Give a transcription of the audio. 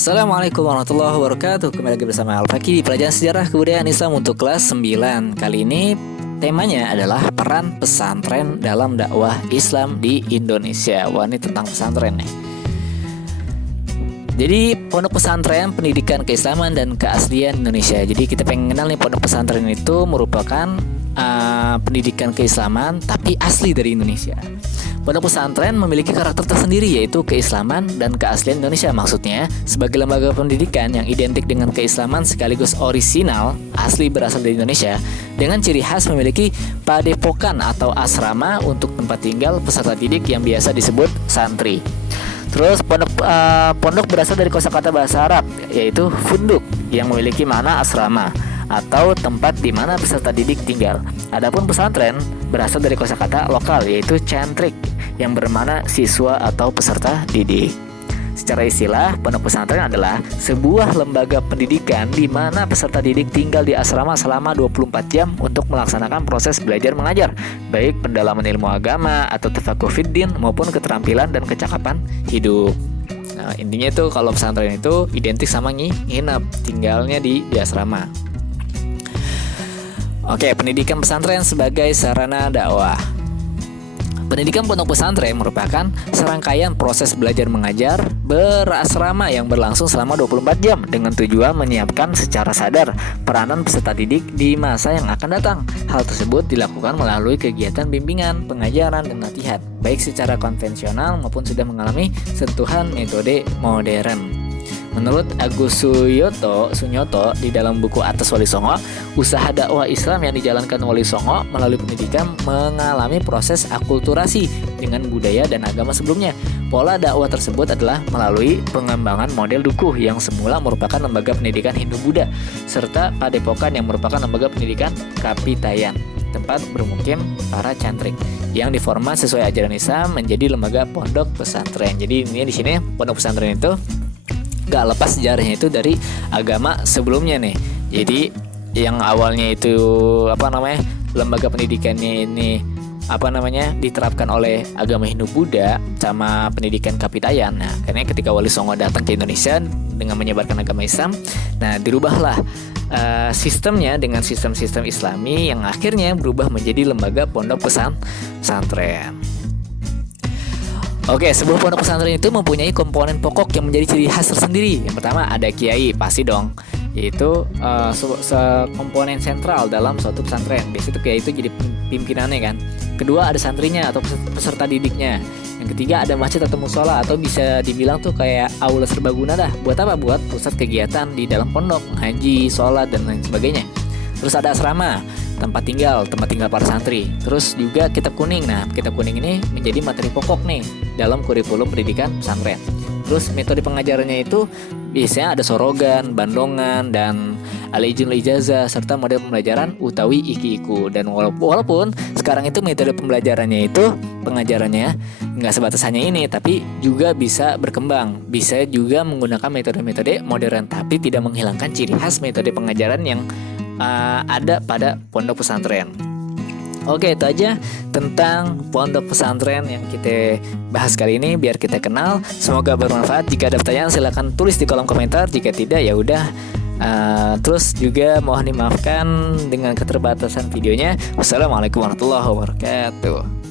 Assalamualaikum warahmatullahi wabarakatuh. Kembali lagi bersama Al-Faqih di pelajaran sejarah kebudayaan Islam untuk kelas 9. Kali ini temanya adalah peran pesantren dalam dakwah Islam di Indonesia. Wah, ini tentang pesantren nih. Jadi pondok pesantren, pendidikan keislaman dan keaslian Indonesia. Jadi kita pengen kenal nih, pondok pesantren itu merupakan pendidikan keislaman tapi asli dari Indonesia. Pondok pesantren memiliki karakter tersendiri, yaitu keislaman dan keaslian Indonesia. Maksudnya, sebagai lembaga pendidikan yang identik dengan keislaman sekaligus orisinal, asli berasal dari Indonesia, dengan ciri khas memiliki padepokan atau asrama untuk tempat tinggal peserta didik yang biasa disebut santri. Terus pondok berasal dari kosakata bahasa Arab, yaitu funduk, yang memiliki makna asrama atau tempat di mana peserta didik tinggal. Adapun pesantren berasal dari kosakata lokal, yaitu cantrik, yang bermakna siswa atau peserta didik. Secara istilah, pondok pesantren adalah sebuah lembaga pendidikan di mana peserta didik tinggal di asrama selama 24 jam untuk melaksanakan proses belajar mengajar, baik pendalaman ilmu agama atau tafaqquh fiddin maupun keterampilan dan kecakapan hidup. Nah, intinya itu kalau pesantren itu identik sama nginap, tinggalnya di asrama. Oke, pendidikan pesantren sebagai sarana dakwah. Pendidikan pondok pesantren merupakan serangkaian proses belajar mengajar berasrama yang berlangsung selama 24 jam dengan tujuan menyiapkan secara sadar peranan peserta didik di masa yang akan datang. Hal tersebut dilakukan melalui kegiatan bimbingan, pengajaran, dan latihan, baik secara konvensional maupun sudah mengalami sentuhan metode modern. Menurut Agus Sunyoto di dalam buku Atas Wali Songo, usaha dakwah Islam yang dijalankan Wali Songo melalui pendidikan mengalami proses akulturasi dengan budaya dan agama sebelumnya. Pola dakwah tersebut adalah melalui pengembangan model dukuh yang semula merupakan lembaga pendidikan Hindu-Buddha, serta padepokan yang merupakan lembaga pendidikan Kapitayan, tempat bermukim para cantrik, yang diformat sesuai ajaran Islam menjadi lembaga pondok pesantren. Jadi ini di sini pondok pesantren itu gak lepas sejarahnya itu dari agama sebelumnya nih. Jadi yang awalnya itu lembaga pendidikannya ini diterapkan oleh agama Hindu-Buddha sama pendidikan Kapitayan. Nah, karena ketika Wali Songo datang ke Indonesia dengan menyebarkan agama Islam, nah dirubahlah sistemnya dengan sistem-sistem Islami yang akhirnya berubah menjadi lembaga pondok pesantren. Oke, sebuah pondok pesantren itu mempunyai komponen pokok yang menjadi ciri khas tersendiri. Yang pertama ada kiai, pasti dong. Yaitu komponen sentral dalam suatu pesantren. Biasanya itu kiai itu jadi pimpinannya kan. Kedua ada santrinya atau peserta didiknya. Yang ketiga ada masjid atau musola, atau bisa dibilang tuh kayak aula serbaguna dah. Buat apa? Buat pusat kegiatan di dalam pondok, ngaji, sholat, dan lain sebagainya. Terus ada asrama, tempat tinggal para santri. Terus juga kitab kuning. Nah, kitab kuning ini menjadi materi pokok nih dalam kurikulum pendidikan pesantren. Terus metode pengajarannya itu biasanya ada sorogan, bandongan, dan al-ijazah ijazah, serta model pembelajaran utawi iki-iku. Dan walaupun sekarang itu metode pembelajarannya itu pengajarannya nggak sebatas hanya ini, tapi juga bisa berkembang. Bisa juga menggunakan metode-metode modern, tapi tidak menghilangkan ciri khas metode pengajaran yang ada pada pondok pesantren. Oke, itu aja tentang pondok pesantren yang kita bahas kali ini, biar kita kenal. Semoga bermanfaat. Jika ada pertanyaan silahkan tulis di kolom komentar. Jika tidak ya udah. Terus juga mohon dimaafkan dengan keterbatasan videonya. Wassalamualaikum warahmatullahi wabarakatuh.